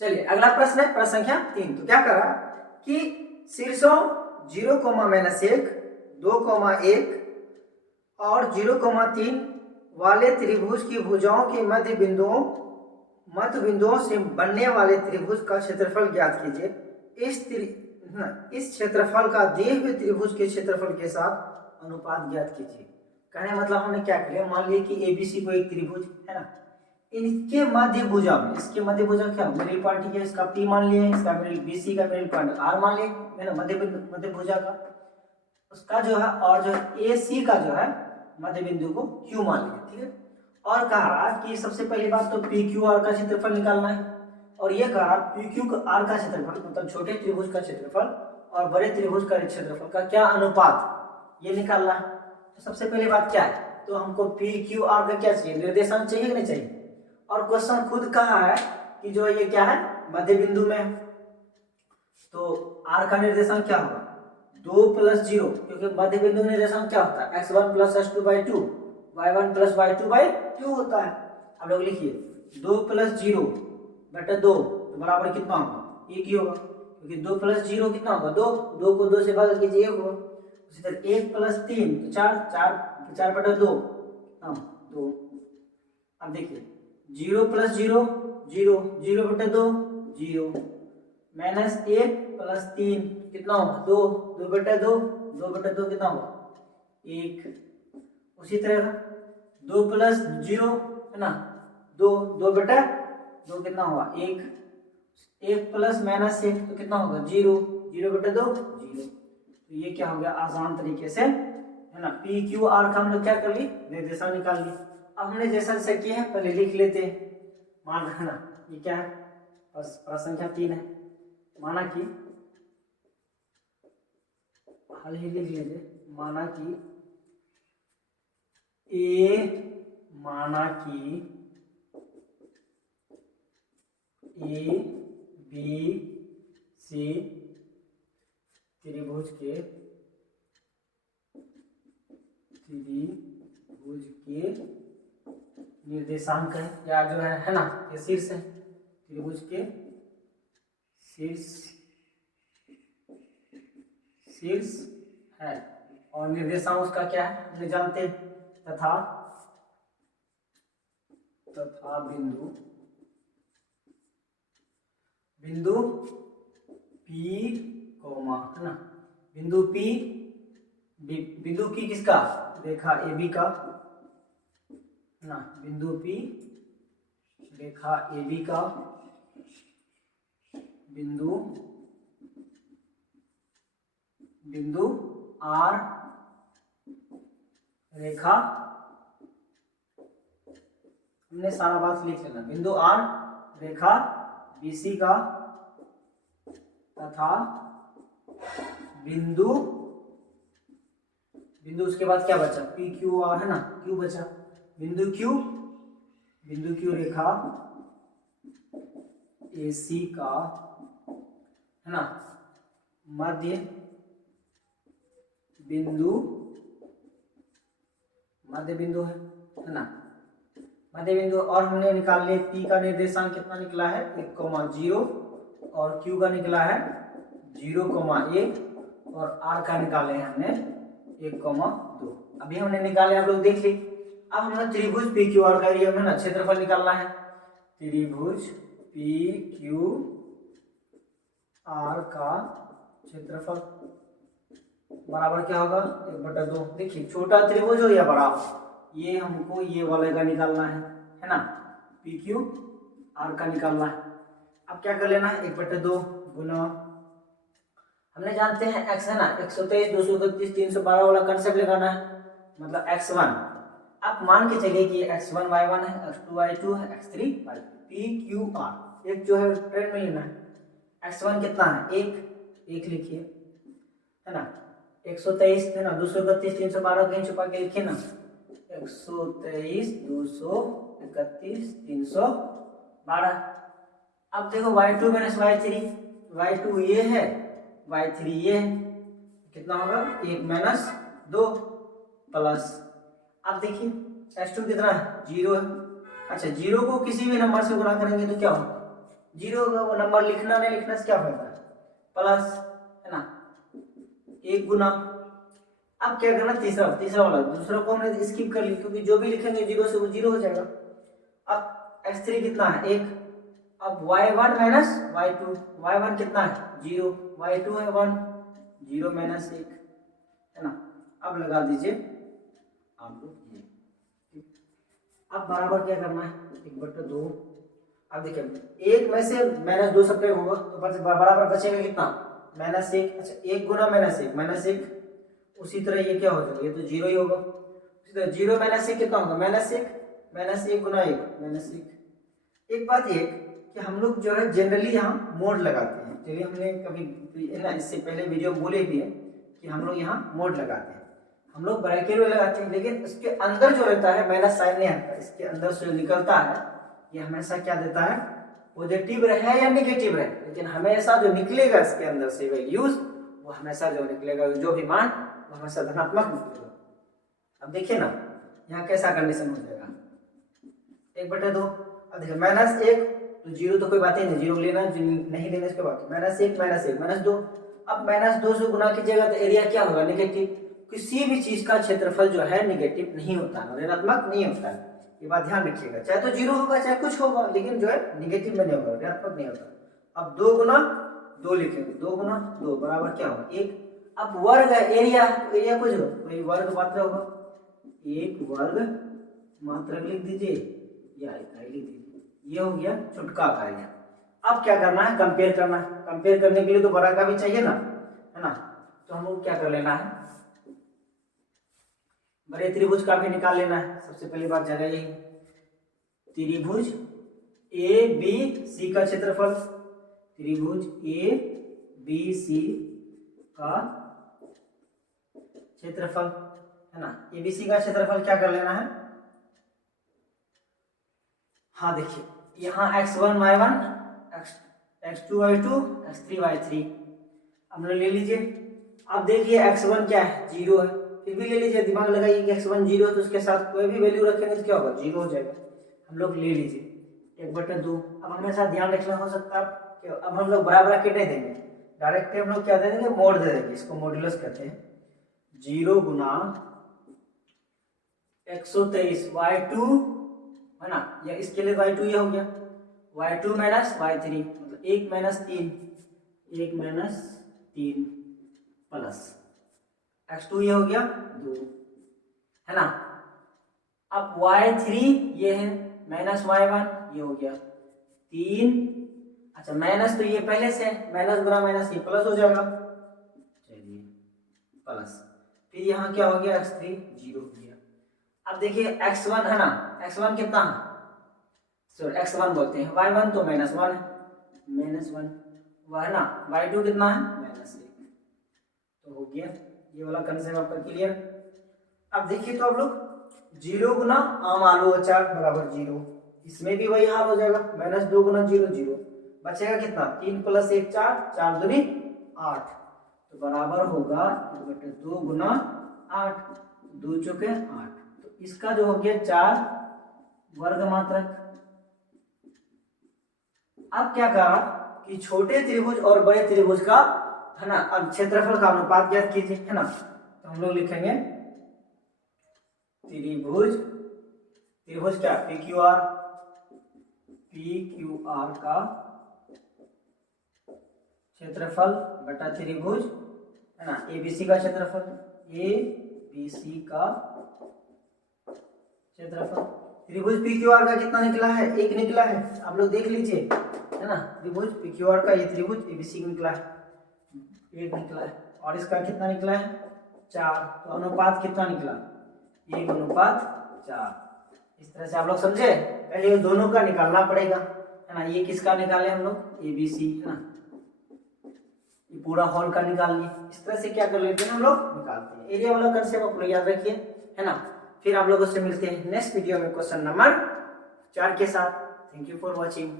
चलिए अगला प्रश्न है प्रश्न संख्या 3। तो क्या करा कि शीर्षों 0,-1, 2,1 और 0,3 वाले त्रिभुज की भुजाओं के मध्य बिंदुओं से बनने वाले त्रिभुज का क्षेत्रफल ज्ञात कीजिए। इस क्षेत्रफल का दिए हुए त्रिभुज के क्षेत्रफल के साथ अनुपात ज्ञात कीजिए। कहने मतलब हमने क्या किया, मान लिया कि एबीसी को एक त्रिभुज है ना, इनके मध्य भुजा में, इसके मध्य भुजा क्या मिडिल पॉइंट है, इसका पी मान लिया, इसका मिडिल बीसी का मिडिल पॉइंट आर मान लिया है ना, मध्य भुजा का उसका जो है, और जो ए सी का जो है मध्य बिंदु को क्यू मान लिया। ठीक है, और कहा कि सबसे पहली बात तो पी क्यू आर का क्षेत्रफल निकालना है, और ये कहा पी क्यू आर का क्षेत्रफल मतलब छोटे त्रिभुज का क्षेत्रफल और बड़े त्रिभुज का क्षेत्रफल का क्या अनुपात ये निकालना है। तो सबसे पहली बात क्या है, तो हमको पी क्यू आर का क्या चाहिए, निर्देशांक चाहिए कि नहीं चाहिए। और क्वेश्चन खुद कहा है कि जो ये क्या है मध्य बिंदु में है, तो आर का निर्देशांक क्या होगा 2 + 0, क्योंकि मध्य बिंदु निर्देशांक क्या होता है x1 + x2/2, y1 + y2/2 होता है। आप लोग लिखिए 2 + 0/2 तो बराबर कितना होगा, एक ही होगा, क्योंकि 2 + 0 कितना होगा 2, 2 को 2 से भाग कीजिए 1 होगा। उसी तरह 1 + 3 तो 4/2 2। अब देखिए 0 + 0 0, 0/2 0, -1 + 3 कितना होगा 2, 2/2 2/2 कितना होगा 1। उसी तरह 2 + 0 है ना 2, 2/2 कितना होगा 1, 1 + -1 तो कितना होगा 0, 0/2 0। तो ये क्या हो गया आसान तरीके से है ना पी क्यू आर का हम लोग क्या कर ली निर्देशांक निकाल ली। अब हमने जैसा जैसा किया है पहले लिख लेते हैं। मान रखना ये क्या है प्रश्न संख्या 3 है, माना कि हाल ही लिख लीजिए, माना कि ए बी सी त्रिभुज के निर्देशांक है, या जो है ना ये शीर्ष है, त्रिभुज के शीर्ष है, और निर्देशांक उसका क्या है हमने जानते हैं, तथा बिंदु P है ना बिंदु P किसका रेखा AB का है ना, बिंदु P रेखा AB का बिंदु R रेखा, हमने सारा बात लिख लेना, बिंदु R रेखा BC का तथा बिंदु उसके बाद क्या बचा पी क्यू आर है ना क्यू बचा, बिंदु Q रेखा AC का है ना मध्य बिंदु है ना मध्य बिंदु। और हमने निकाल लिया P का निर्देशांक कितना निकला है 1,0 और Q का निकला है 0,1 और R का निकाले हैं हमने 1,2। अभी हमने निकाले आप लोग देख ली। अब हमें त्रिभुज पी क्यू आर का एरिया में ना क्षेत्रफल निकालना है, त्रिभुज पी क्यू आर का क्षेत्रफल बराबर क्या होगा 1/2। देखिए छोटा त्रिभुज हो या बड़ा, ये हमको ये वाले का निकालना है ना पी क्यू आर का निकालना है। अब क्या कर लेना है 1/2 गुना, हमने जानते हैं x है ना 123 231 312 वाला कंसेप्ट लगाना है, मतलब x1। अब मान के चलिए कि x1 y1 है, x2 y2 है, x3 y3, p q r एक जो है ट्रेंड में लेना है। x1 कितना है 1 लिखिए है ना, 123 है ना 231 312 कहीं छुपा के लिखिए ना, 123 231 312। अब देखो y2 - y3, y2 ये है y3 ये है, कितना होगा 1 - 2 प्लस, अब देखिए h2 कितना है 0 है। अच्छा 0 को किसी भी नंबर से गुणा करेंगे तो क्या होगा जीरो होगा, वो नंबर लिखना नहीं लिखना से क्या फायदा है, प्लस है ना, 1 गुना। अब क्या करना, तीसरा वाला, दूसरा को हमने स्किप कर ली क्योंकि जो भी लिखेंगे जीरो से वो जीरो हो जाएगा। अब x3 कितना है 1, अब y1 माइनस y2, y1 कितना है 0, y2 है 1, 0 माइनस 1 है ना। अब लगा दीजिए आप लोग ये। अब बराबर क्या करना है 1/2। अब देखिए 1 में से -2 सब्ट्रैक्ट होगा तो बराबर बचेगा कितना -1। अच्छा 1 गुना -1 उसी तरह ये क्या हो जाएगा, ये तो 0 ही होगा। उसी तरह 0 -1 कितना होगा -1 गुना 1 -1। एक बात ये कि हम लोग जो है जनरली यहाँ मोड लगाते हैं, चलिए हमने कभी ना इससे पहले वीडियो बोले भी है कि हम लोग यहाँ मोड लगाते हैं, हम लोग ब्रैकेट में लगाते हैं, लेकिन इसके अंदर जो रहता है माइनस साइन नहीं आता, इसके अंदर से जो निकलता है ये हमेशा क्या देता है, पॉजिटिव रहे या नेगेटिव रहे, लेकिन हमेशा जो निकलेगा इसके अंदर से वैल्यूज वो हमेशा जो निकलेगा, जो भी मान वो हमेशा धनात्मक निकलेगा। अब देखिए ना यहाँ कैसा कंडीशन हो जाएगा 1/2। अब देखिए -1 तो 0 तो कोई बात ही नहीं, 0 लेना नहीं लेना इसके बाद -1 -2। अब -2 से गुना कीजिएगा तो एरिया क्या होगा नेगेटिव। किसी भी चीज का क्षेत्रफल जो है नेगेटिव नहीं होता, ऋणात्मक नहीं होता है, ये बात ध्यान रखिएगा। चाहे तो 0 होगा चाहे कुछ होगा, लेकिन जो है नेगेटिव में नहीं होगा, ऋणात्मक नहीं होता। अब 2 गुना 2 लिखेंगे, 2 गुना 2 बराबर क्या होगा 1। अब वर्ग है, एरिया कुछ हो वही वर्ग मात्रा होगा, 1 वर्ग मात्रा लिख दीजिए या इकाई लिख दीजिए, ये हो गया छुटका का एरिया। अब क्या करना है, कंपेयर करना है। कंपेयर करने के लिए तो बड़ा का भी चाहिए ना, है ना, तो हम लोग क्या कर लेना है, बड़े त्रिभुज का भी निकाल लेना है। सबसे पहली बात जगह यही, त्रिभुज ABC का क्षेत्रफल, त्रिभुज ABC का क्षेत्रफल है ना, ABC का क्षेत्रफल क्या कर लेना है। हाँ देखिए यहाँ x1 y1 x2 y2 x3 y3 हम लोग ले लीजिए। अब देखिए x1 क्या है 0 है, फिर भी ले लीजिए, दिमाग लगाइए कि x1 0 है तो उसके साथ कोई भी वैल्यू रखेंगे तो क्या होगा 0 हो जाएगा। हम लोग ले लीजिए 1/2। अब हमेशा ध्यान रखना हो सकता है कि अब हम लोग बराबर ब्रैकेट नहीं देंगे, डायरेक्ट हम लोग क्या दे देंगे, मोड दे देंगे, इसको मॉड्यूलस कहते हैं। 0 गुना 123 y2 है ना, या इसके लिए y2 ये हो गया, y2 माइनस y3 मतलब 1 माइनस 3 प्लस x2 ये हो गया 2 है ना। अब y3 ये है माइनस y1 ये हो गया 3। अच्छा माइनस तो ये पहले से माइनस गुना माइनस ये प्लस हो जाएगा, चलिए प्लस, फिर यहाँ क्या हो गया x3 0 हो गया। अब देखिए x1 है ना, x1 कितना है, सॉरी x1 बोलते हैं, y1 तो -1 है, -1 वह है ना, y2 कितना है -1 तो हो गया ये वाला कंसेप्ट आपका क्लियर। अब देखिए तो आप लोग 0 गुना आम आलू अचार बराबर 0, इसमें भी वही हाल हो जाएगा, -2 गुना 0 0 बचेगा कितना 3 + 1 4, 4 दूनी 8 तो बराबर होगा 2 गुना 8, 2 चौके 8 तो इसका जो हो गया 4 वर्ग मात्रक। अब क्या कहा कि छोटे त्रिभुज और बड़े त्रिभुज का है ना, अब क्षेत्रफल का अनुपात ज्ञात कीजिए है ना, तो हम लोग लिखेंगे त्रिभुज क्या PQR का क्षेत्रफल बटा त्रिभुज है ना ABC का क्षेत्रफल, ABC का क्षेत्रफल। त्रिभुज PQR का कितना निकला है 1 निकला है, आप लोग देख लीजिए है ना, त्रिभुज PQR का ये त्रिभुज ABC निकला है 1 निकला है, और इसका कितना निकला है 4, तो अनुपात कितना निकला 1:4। इस तरह से आप लोग समझे, पहले दोनों का निकालना पड़ेगा है ना, ये किसका निकाले हम लोग ABC है ना, ये पूरा हॉल का निकाल लिए। इस तरह से क्या कर लेते हैं हम लोग निकालते हैं। एरिया वाला कंसेप्ट आप लोग याद रखिए है ना। फिर आप लोगों से मिलते हैं नेक्स्ट वीडियो में क्वेश्चन नंबर 4 के साथ। Thank you for watching.